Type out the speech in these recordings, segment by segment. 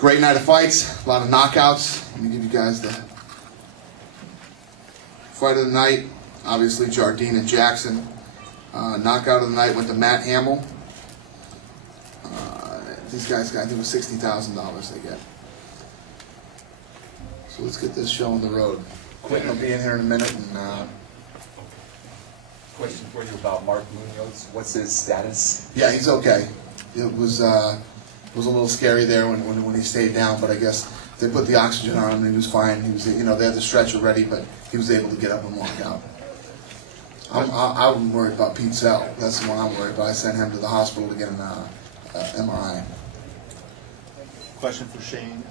Great night of fights, a lot of knockouts. Let me give you guys the fight of the night. Obviously, Jardine and Jackson. Knockout of the night went to Matt Hamill. These guys got, I think it was $60,000 they get. So let's get this show on the road. Quentin will be in here in a minute. And question for you about Mark Munoz. What's his status? yeah, he's okay. It was a little scary there when he stayed down, but I guess they put the oxygen on him and he was fine. He was, they had the stretcher ready, but he was able to get up and walk out. I'm worried about Pete Zell. That's the one I'm worried about. I sent him to the hospital to get an MRI. Question for Shane.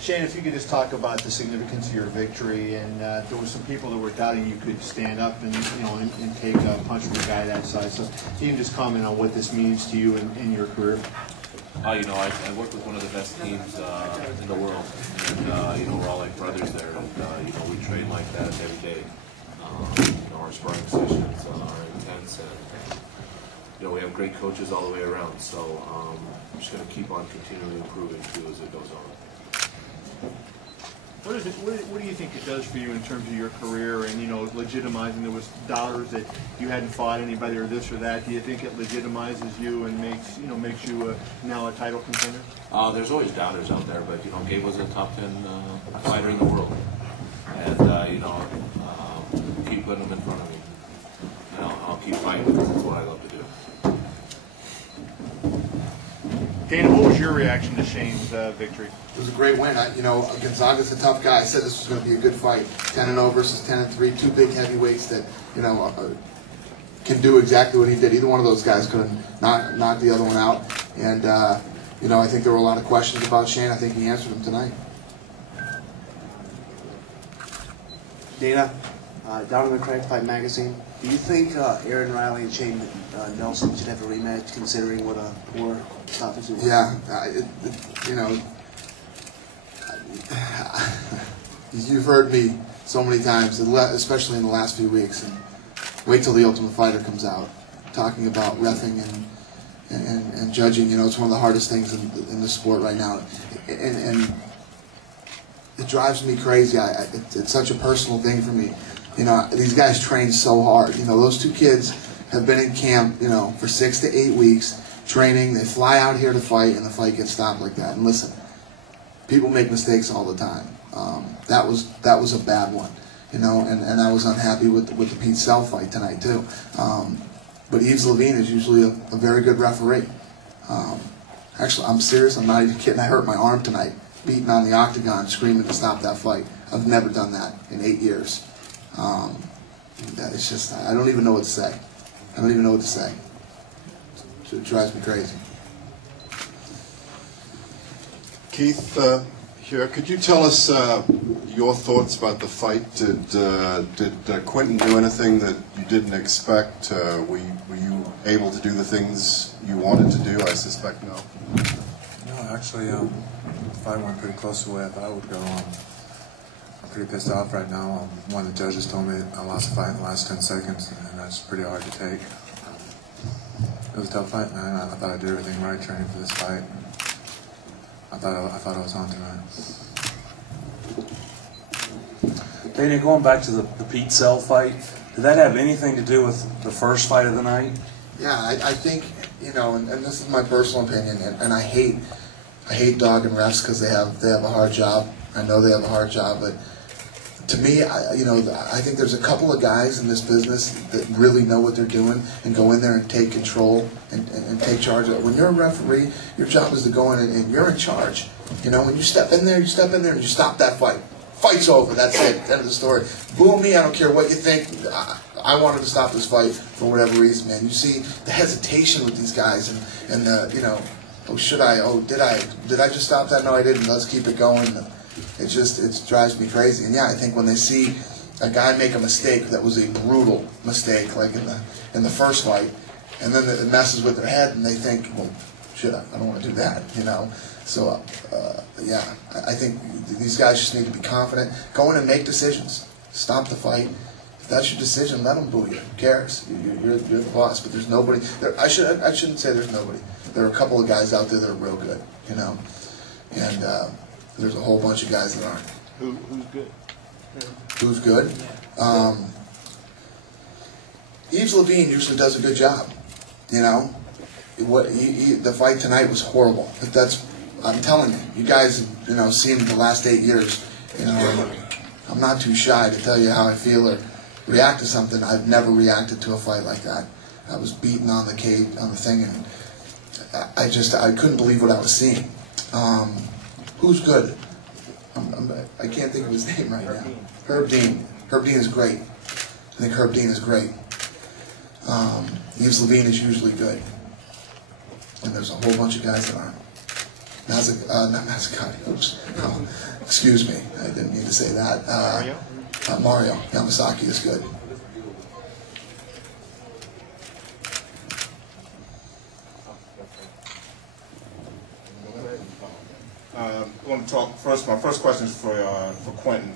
Shane, if you could just talk about the significance of your victory, and there were some people that were doubting you could stand up and and take a punch from a guy that size. So you can just comment on what this means to you in your career. I work with one of the best teams in the world, and we're all like brothers there, and we train like that every day. Our sparring sessions are intense, and we have great coaches all the way around. So I'm just going to keep on continually improving too as it goes on. What do you think it does for you in terms of your career and legitimizing? There was doubters that you hadn't fought anybody or this or that. Do you think it legitimizes you and makes you now a title contender? There's always doubters out there, but Gabe was a top 10 fighter in the world, and keep putting him in front of me, and I'll keep fighting because it's what I love to do. Dana, what was your reaction to Shane's victory? It was a great win. Gonzaga's a tough guy. I said this was going to be a good fight. 10-0 versus 10-3, two big heavyweights that can do exactly what he did. Either one of those guys could have knocked the other one out. And I think there were a lot of questions about Shane. I think he answered them tonight. Dana, down in the Craig Fight magazine, do you think Aaron Riley and Shane Nelson should have a rematch, considering what a poor stoppage it was? Yeah, you've heard me so many times, especially in the last few weeks, and wait till The Ultimate Fighter comes out, talking about reffing and judging. It's one of the hardest things in the sport right now, and it drives me crazy. It's such a personal thing for me. These guys train so hard. Those two kids have been in camp, for 6 to 8 weeks, training. They fly out here to fight, and the fight gets stopped like that. And listen, people make mistakes all the time. That was a bad one, and I was unhappy with the Pete Zell fight tonight too. But Yves Levine is usually a very good referee. Actually, I'm serious. I'm not even kidding. I hurt my arm tonight, beating on the octagon, screaming to stop that fight. I've never done that in 8 years. It's just, I don't even know what to say. I don't even know what to say. It drives me crazy. Keith, here, could you tell us your thoughts about the fight? Did Quentin do anything that you didn't expect? Were you able to do the things you wanted to do? I suspect no. No, actually, the fight went pretty close to the way I thought it would go. I'm pretty pissed off right now. One of the judges told me I lost the fight in the last 10 seconds, and that's pretty hard to take. It was a tough fight, man. I thought I did everything right training for this fight. I thought I was on tonight. Dana, going back to the Pete Zell fight, did that have anything to do with the first fight of the night? Yeah, I think, and this is my personal opinion, and I hate dogging refs because they have a hard job. I know they have a hard job, but to me, I think there's a couple of guys in this business that really know what they're doing and go in there and take control and take charge of it. When you're a referee, your job is to go in and you're in charge. When you step in there and you stop that fight. Fight's over. That's it. End of the story. Boo me. I don't care what you think. I wanted to stop this fight for whatever reason, man. You see the hesitation with these guys and the, oh, should I? Oh, did I just stop that? No, I didn't. Let's keep it going. It drives me crazy. And yeah, I think when they see a guy make a mistake that was a brutal mistake, like in the first fight, and then it messes with their head, and they think, well, shit, I don't want to do that, So, yeah, I think these guys just need to be confident. Go in and make decisions. Stop the fight. If that's your decision, let them boo you. Who cares? You're the boss. But there's nobody. I shouldn't say there's nobody. There are a couple of guys out there that are real good, and there's a whole bunch of guys that aren't. Who's good? Who's good? Yves Levine usually does a good job. You know, the fight tonight was horrible. But I'm telling you, you guys, you know, seen the last 8 years. You know, I'm not too shy to tell you how I feel or react to something. I've never reacted to a fight like that. I was beaten on the cage, on the thing, and I couldn't believe what I was seeing. Who's good? I can't think of his name right now. Herb Dean. Herb Dean is great. I think Herb Dean is great. Yves Levine is usually good. And there's a whole bunch of guys that aren't. Not Mazzucati. Oops. Oh, excuse me. I didn't mean to say that. Mario Yamasaki is good. I want to talk first. My first question is for Quentin.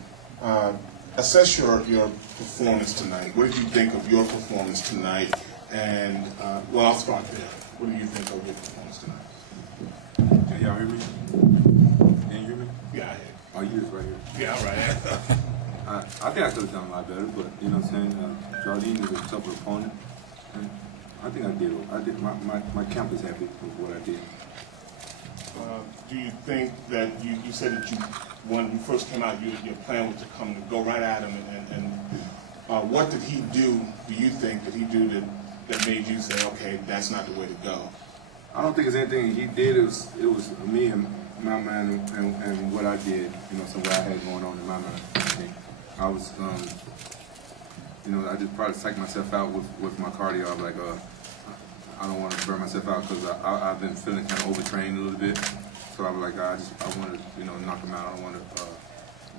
Assess your performance tonight. What did you think of your performance tonight? And well, I'll start there. What do you think of your performance tonight? Can y'all hear me? Can you hear me? Yeah, I hear. Oh, you just right here. Yeah, all right. I think I could have done a lot better, but you know what I'm saying. Jardine is a tougher opponent, and I think I did. My camp is happy with what I did. Do you think that you said that when you first came out, your plan was to go right at him, and what did he do? Do you think that he do that made you say, okay, that's not the way to go? I don't think it's anything he did. It was me and my mind and what I did. You know, so what I had going on in my mind. I think I was, you know, I just probably psyched myself out with my cardio. I was like, I don't want to burn myself out because I've been feeling kind of overtrained a little bit. So I was like, I want to, you know, knock him out. I don't want to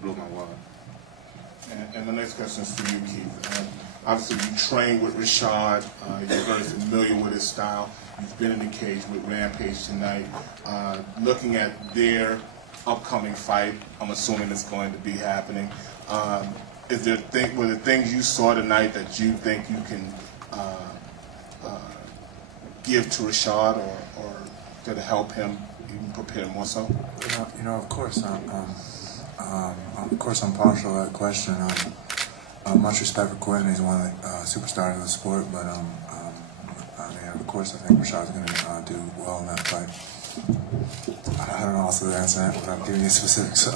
blow my wad. And the next question is for you, Keith. Obviously, you train with Rashad. You're very familiar with his style. You've been in the cage with Rampage tonight. Looking at their upcoming fight, I'm assuming it's going to be happening. Were there things you saw tonight that you think you can give to Rashad or to help him even prepare more so? You know, of course, I'm partial to that question. Much respect for Quentin. He's one of the superstars of the sport, but I mean, of course, I think Rashad's going to do well in that fight. I don't know also the answer to that without giving you specifics.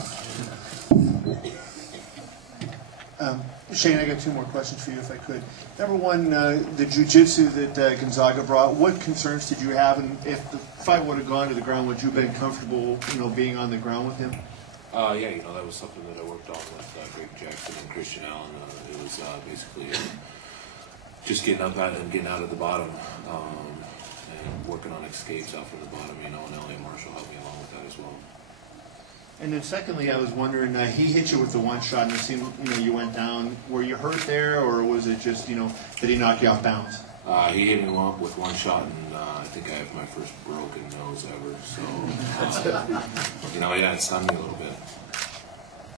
Shane, I got two more questions for you, if I could. Number one, the jiu-jitsu that Gonzaga brought. What concerns did you have, and if the fight would have gone to the ground, would you have been comfortable, you know, being on the ground with him? Yeah, you know, that was something that I worked on with Greg Jackson and Christian Allen. It was basically just getting up at it and getting out of the bottom and working on escapes out from the bottom, you know, and L.A. Marshall helped me along with that as well. And then secondly, I was wondering, he hit you with the one shot and it seemed, you know, you went down. Were you hurt there, or was it just, you know, did he knock you off balance? He hit me with one shot, and I think I have my first broken nose ever. So, you know, yeah, it stunned me a little bit.